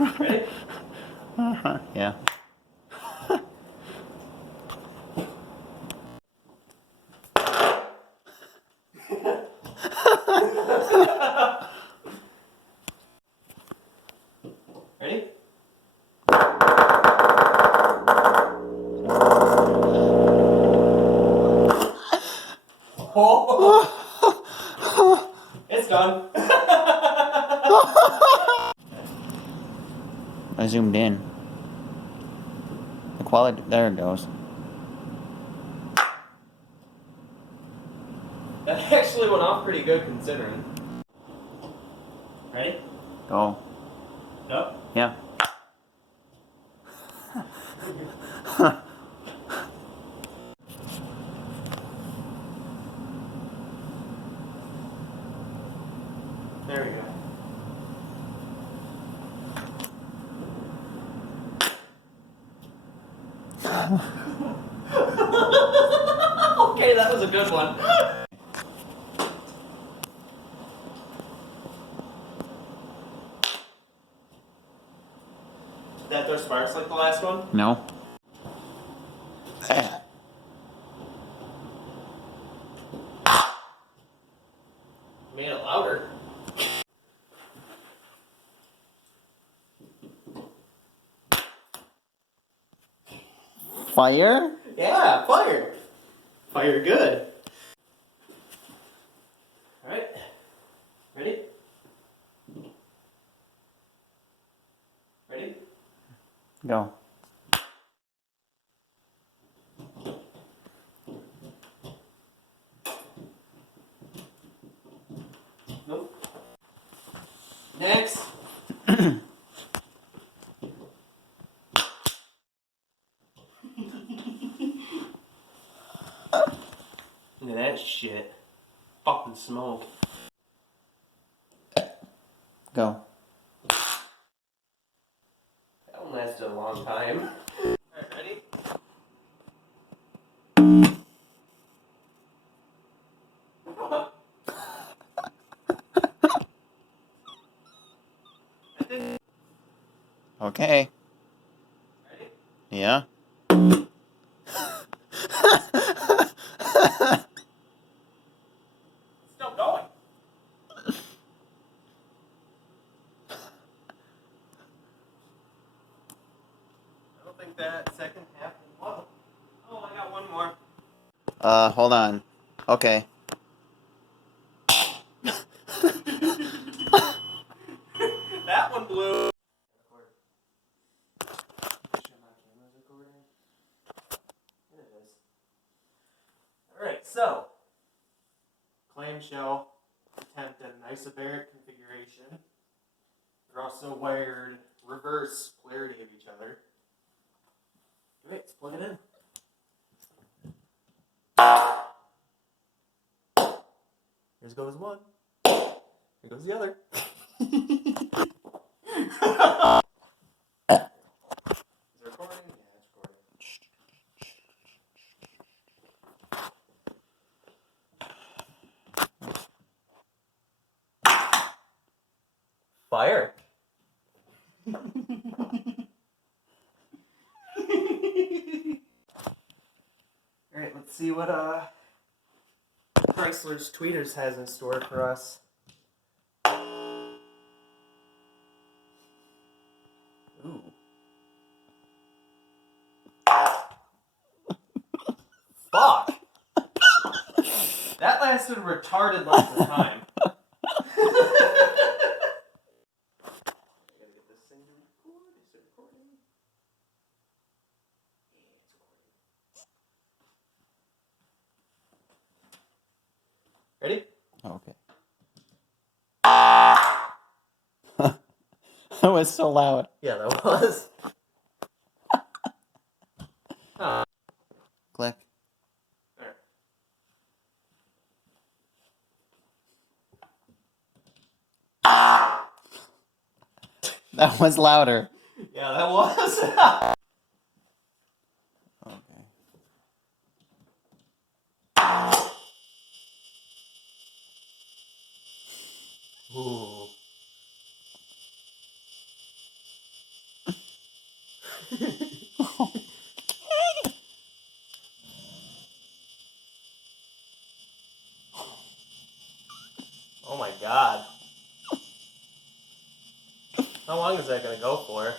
Ready? Yeah. Ready? Oh. It's gone. I zoomed in. The quality, there it goes. That actually went off pretty good considering. Ready? Go. Go. Yeah. There we go. Okay, that was a good one. Did that throw sparks like the last one? No. Made it louder. Fire? Yeah, fire. Fire good. Alright. Ready? Ready? Go. Nope. Next. Look at that shit. Fucking smoke. Go. That one lasted a long time. Alright, ready? Okay. Ready? Yeah. Still going. I don't think that second half went well. Oh, I got one more. Hold on. Okay. That one blew. Alright, so clamshell attempt at an isobaric configuration. They're also wired reverse polarity of each other. Alright, let's plug it in. Here goes one. Here goes the other. Is it recording? Yeah, it's recording. Fire. Alright, let's see what Chrysler's Tweeters has in store for us. Ooh. Fuck! That lasted a retarded length of time. I gotta get this thing to record. Is it recording? Yeah, it's recording. Ready? Okay. That was so loud. Yeah, that was. Click. Alright. That was louder. Yeah, that was. Okay. Ooh. Oh my god. How long is that gonna go for?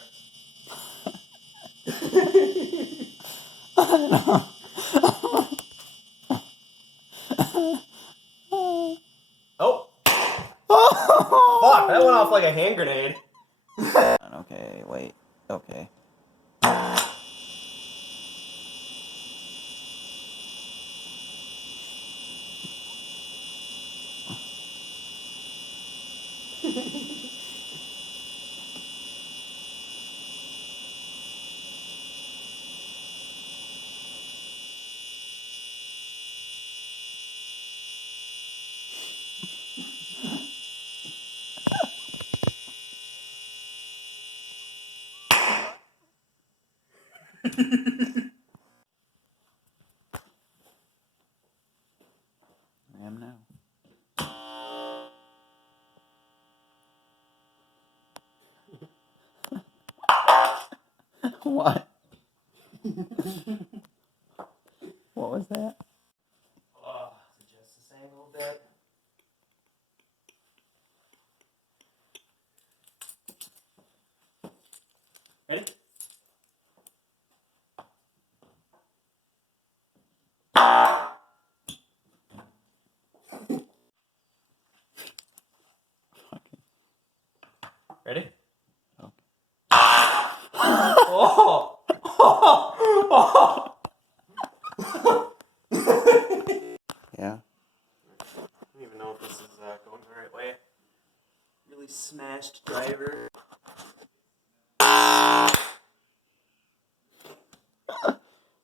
Oh! Fuck, that went off like a hand grenade. Okay, wait. Okay. I am now. What? What was that? Oh, adjust this angle a bit. Ready? Ready? Okay. Oh! Yeah. I don't even know if this is going the right way. Really smashed driver.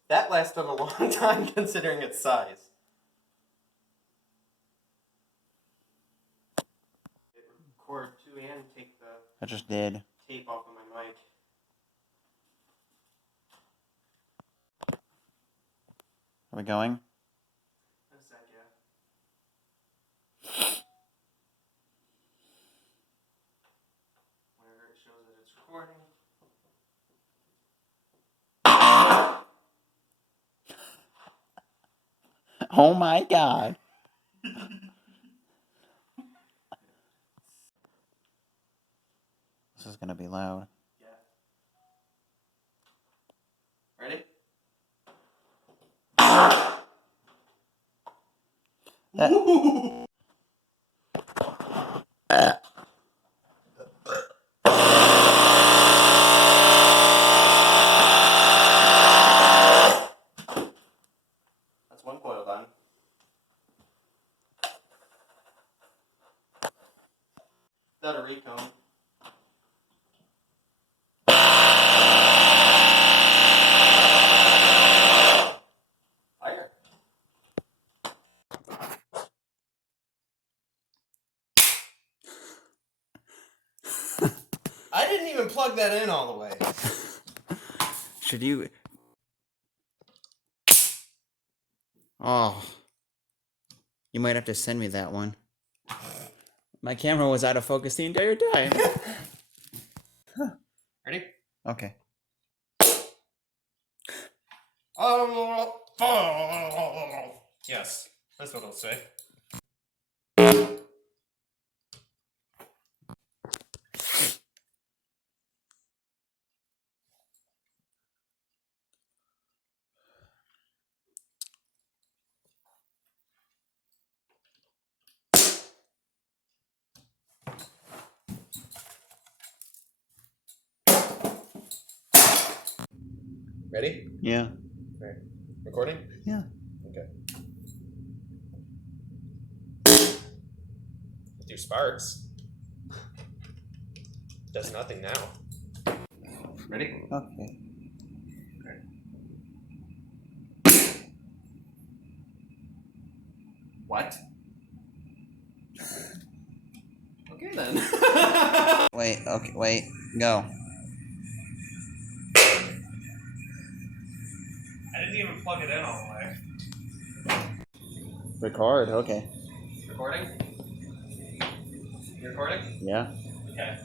That lasted a long time considering its size. Hit record too and take the I just did. tape off of my mic. Are we going? In a sec, yeah. Whenever it shows that it's recording. Oh my god. This is gonna be loud. Yeah. Ready? That- Ooh. That's one coil done. Is that a recone? Fire. I didn't even plug that in all the way. Should you? Oh. You might have to send me that one. My camera was out of focus the entire time. Ready? Okay. Yes, that's what I'll say. Ready? Yeah. Okay. Recording? Yeah. Okay. Do sparks. Does nothing now. Ready? Okay. What? Okay then. Wait. Okay. Wait. Go. I didn't even plug it in all the way. Record. Okay. Recording? You recording? Yeah. Okay.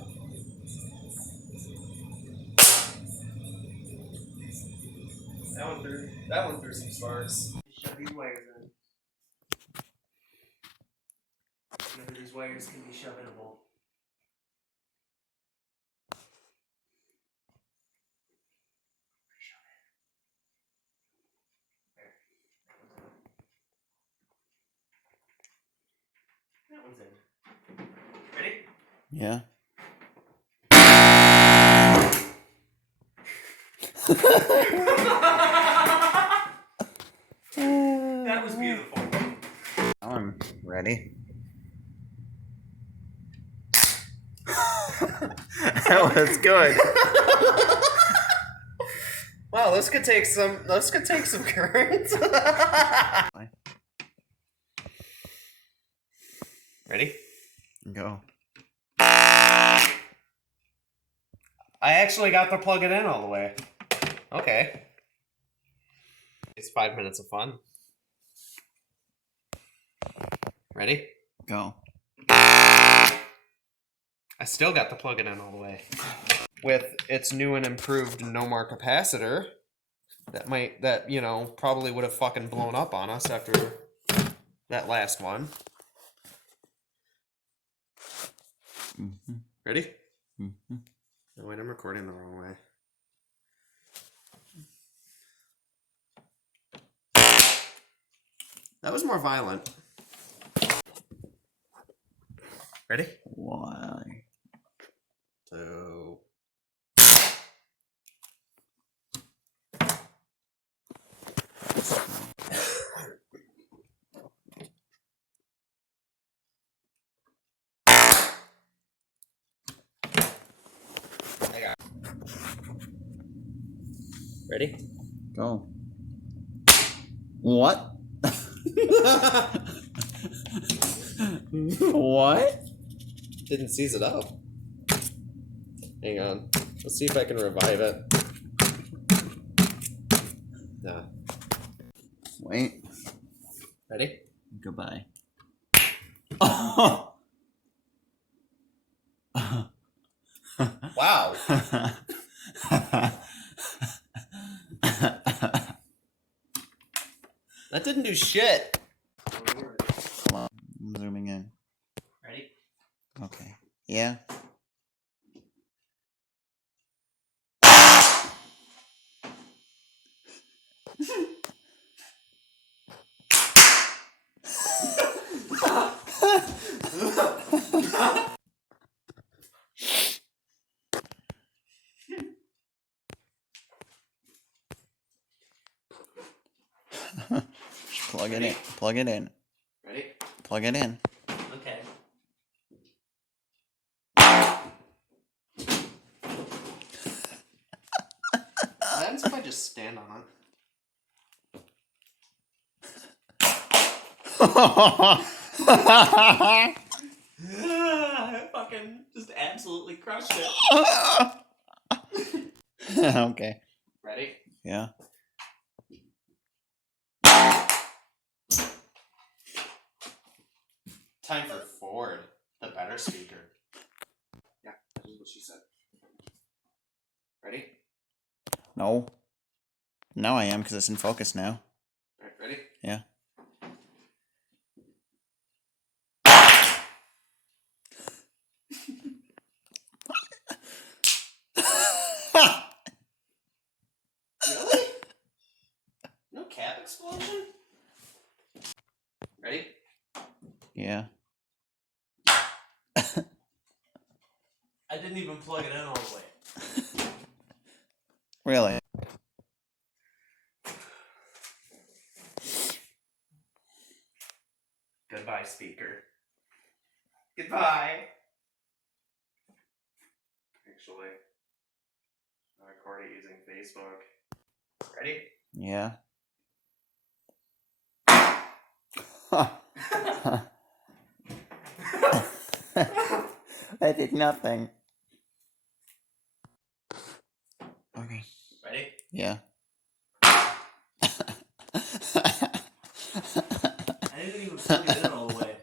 That one threw some sparks. Shove these wires in. Maybe these wires can be shoveable. That one's in. Ready? Yeah. That was beautiful. I'm ready. That was good. Wow, this could take some current. Ready? Go. I actually got to plug it in all the way. Okay. It's 5 minutes of fun. Ready? Go. I still got to plug it in all the way. With its new and improved no more capacitor, that you know, probably would have fucking blown up on us after that last one. Mm-hmm. Ready? Mm-hmm. Oh, wait, I'm recording the wrong way. That was more violent. Ready? Why? So... I got it. Ready? Go. What? What? Didn't seize it up. Hang on. Let's see if I can revive it. No. Wait. Ready? Goodbye. Oh. Wow. That didn't do shit. Hold on. I'm zooming in. Ready? Okay. Yeah. Plug it in. Plug it in. Ready? Plug it in. Okay. What happens if I just stand on it? I fucking just absolutely crushed it. Okay. Ready? Yeah. Time for Ford, the better speaker. Yeah, that is what she said. Ready? No. Now I am because it's in focus now. Alright, ready? Yeah. Really? No cap explosion? Ready? Yeah. I didn't even plug it in all the way. Really? Goodbye, speaker. Goodbye. Actually, I record it using Facebook. Ready? Yeah. I did nothing. Okay. Ready? Yeah. I didn't even plug it in all the way.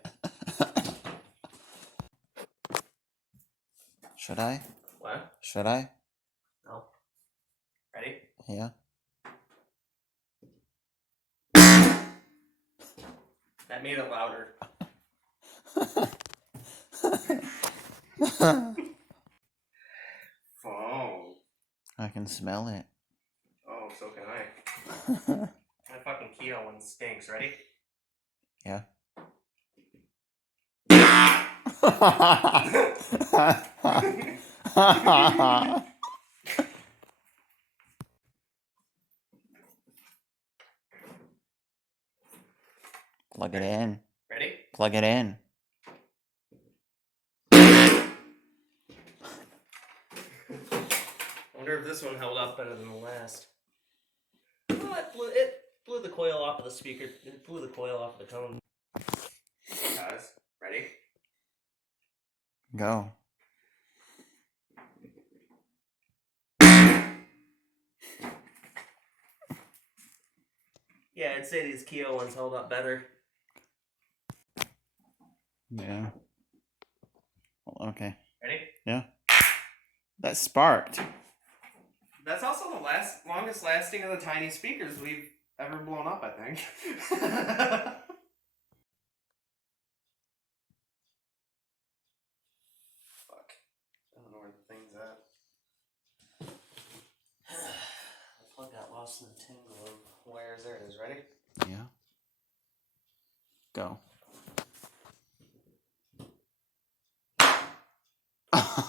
Should I? What? Should I? No. Ready? Yeah. That made it louder. Phone. I can smell it. Oh, so can I. That fucking Kia one stinks. Ready? Yeah. Plug it in. Ready? Plug it in. I wonder if this one held up better than the last. Well, it blew the coil off of the speaker. It blew the coil off of the cone. Guys, ready? Go. Yeah, I'd say these Kia ones held up better. Yeah. Well, okay. Ready? Yeah. That sparked. That's also the longest lasting of the tiny speakers we've ever blown up, I think. Fuck. I don't know where the thing's at. The plug got lost in the tingle of wires. There it is. Ready? Yeah. Go.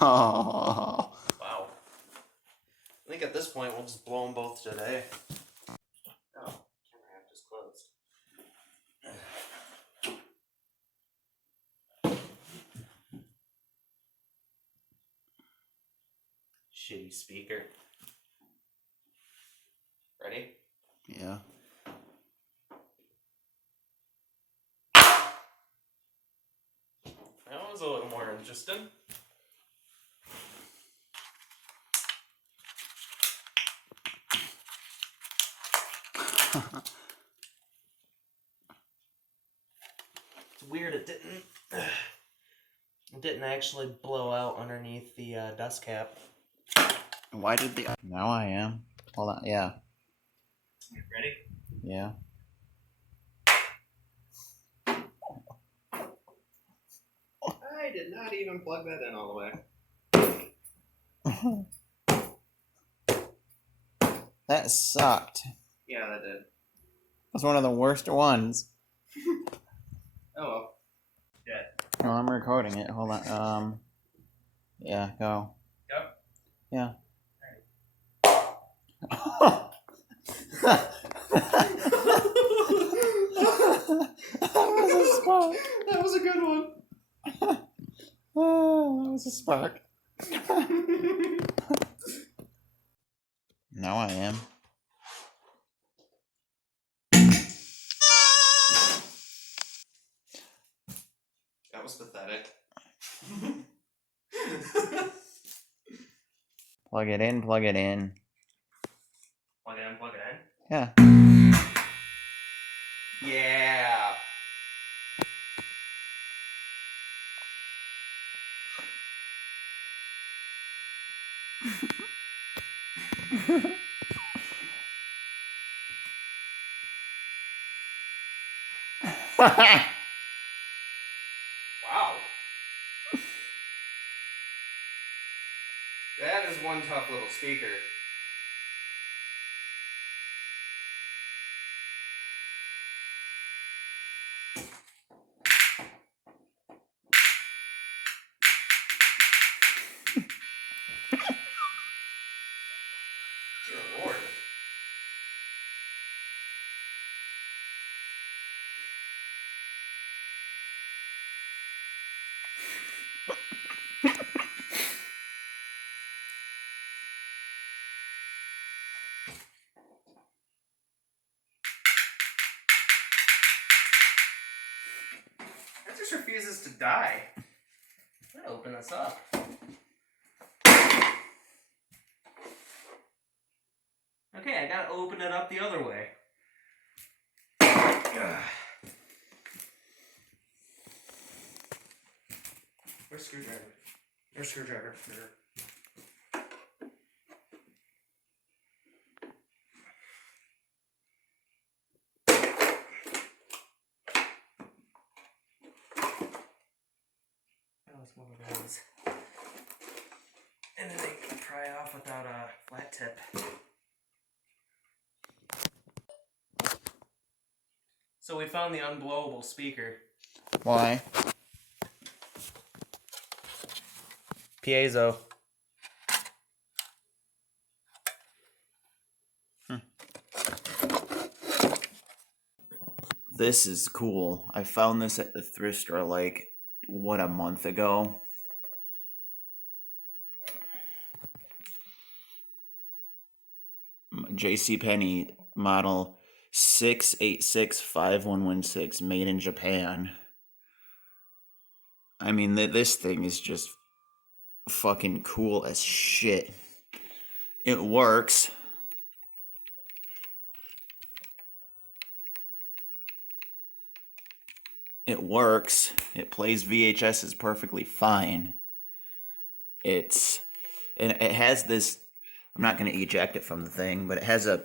Oh. Wow. I think at this point we'll just blow them both today. Oh, camera app just closed. Shitty speaker. Ready? Yeah. That was a little more interesting. It's weird it didn't actually blow out underneath the dust cap. Why did the... Now I am. Hold on. Yeah. Ready? Yeah. I did not even plug that in all the way. That sucked. Yeah, that did. That's one of the worst ones. Oh well. Yeah. No, I'm recording it. Hold on. Yeah, go. Yep. Yeah. That was a spark. That was a good one. Oh, that was a spark. Now I am. That was pathetic. Plug it in, plug it in. Plug it in, plug it in. Yeah. Yeah. Wow. That is one tough little speaker. Dear Lord. That just refuses to die. I'm gonna open this up. Okay, I gotta open it up the other way. Where's screwdriver? Where's screwdriver? That's one of those. And then they can pry off without a flat tip. So we found the unblowable speaker. Why? Piezo. This is cool. I found this at the thrift store like, what, a month ago? JCPenney model 6865116, made in Japan. I mean, this thing is just fucking cool as shit. It works. It works. It plays VHSs perfectly fine. And it has this. I'm not going to eject it from the thing, but it has a.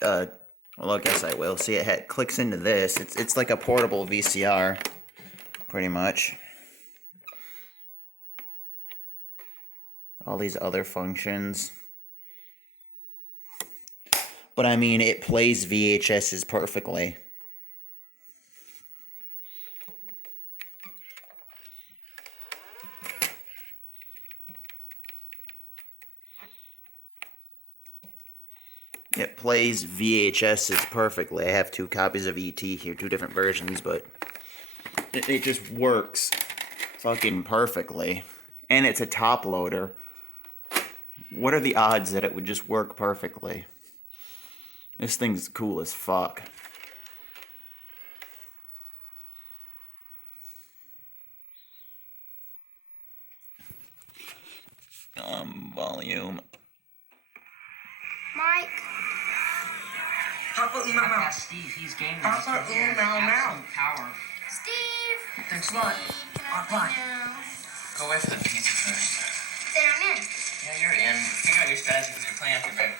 Well, I guess I will. See, it clicks into this. It's like a portable VCR, pretty much. All these other functions. But I mean, it plays VHSs perfectly. It plays VHSs perfectly. I have 2 copies of ET here, 2 different versions, but it just works fucking perfectly. And it's a top loader. What are the odds that it would just work perfectly? This thing's cool as fuck. Volume. Mike. Papa Uma Mau. Steve, he's game Papa Uma Mau. Power. Steve. Thanks a lot. Bye. Go away for the pizza first. Then I'm in. Yeah, you're in. Figure out your strategy because you're playing after bed.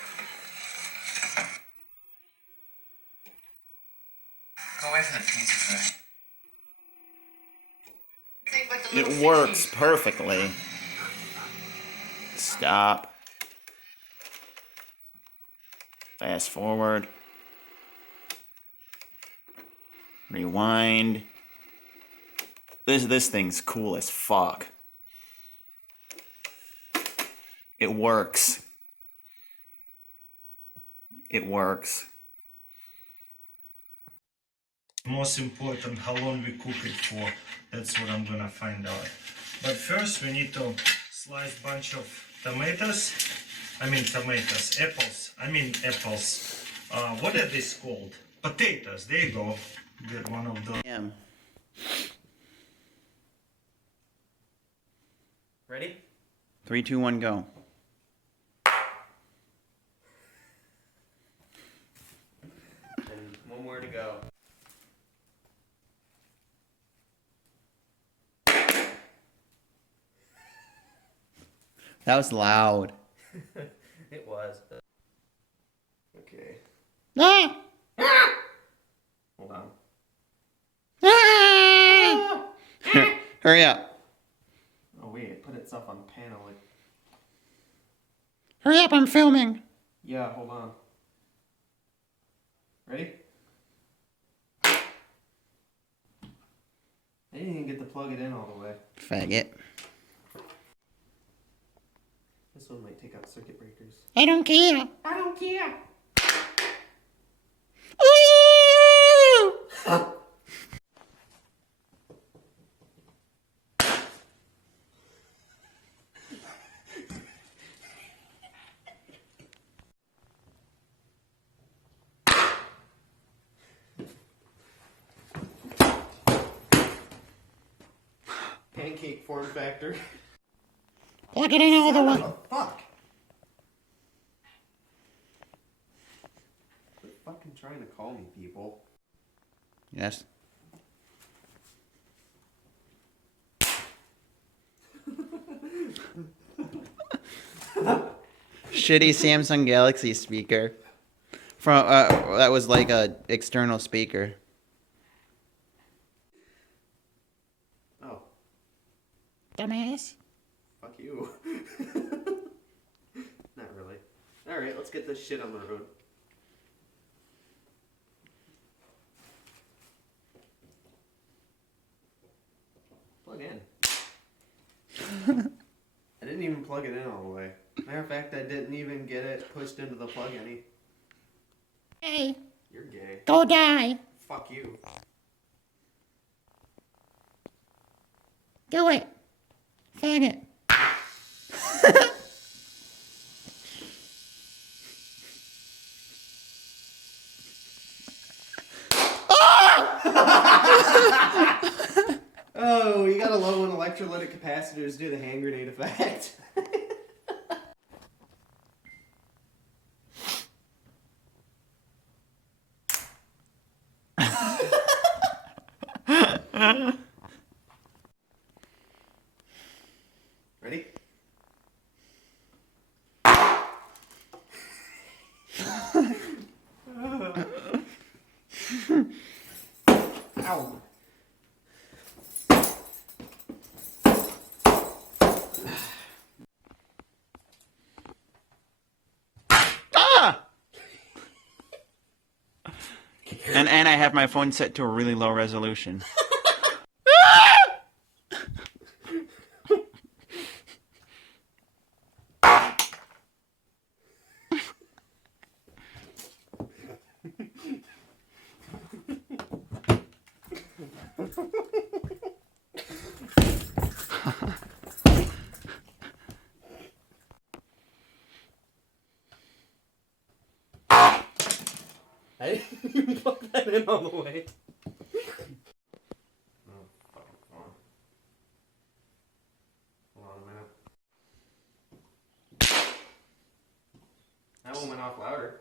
Go away for the pizza first. It works perfectly. Stop. Fast forward. Rewind. This thing's cool as fuck. It works. It works. Most important, how long we cook it for. That's what I'm gonna find out. But first we need to slice bunch of tomatoes. Apples. What are these called? Potatoes. There you go. Get one of those. Damn. Ready? 3, 2, 1, go. And one more to go. That was loud. It was. Okay. Ah! Hold on. Ah! Hurry up. Oh wait, it put itself on panel. Hurry up, I'm filming. Yeah, hold on. Ready? I didn't even get to plug it in all the way. Faggot. This one might take out circuit breakers. I don't care. I don't care. Ooh! Pancake form factor. Plug it in all the way. Oh, fuck. Quit fucking trying to call me, people. Yes. Shitty Samsung Galaxy speaker. From that was like a external speaker. Oh. Dumbass. Fuck you. Not really. Alright, let's get this shit on the road. Plug in. I didn't even plug it in all the way. Matter of fact, I didn't even get it pushed into the plug any. Hey, You're gay. go die. Fuck you. Do it. Faggot. Oh, you gotta love when electrolytic capacitors do the hand grenade effect. Ready? Ow. And I have my phone set to a really low resolution. I didn't even plug that in all the way. Oh, fucking phone. Hold on a minute. That one went off louder.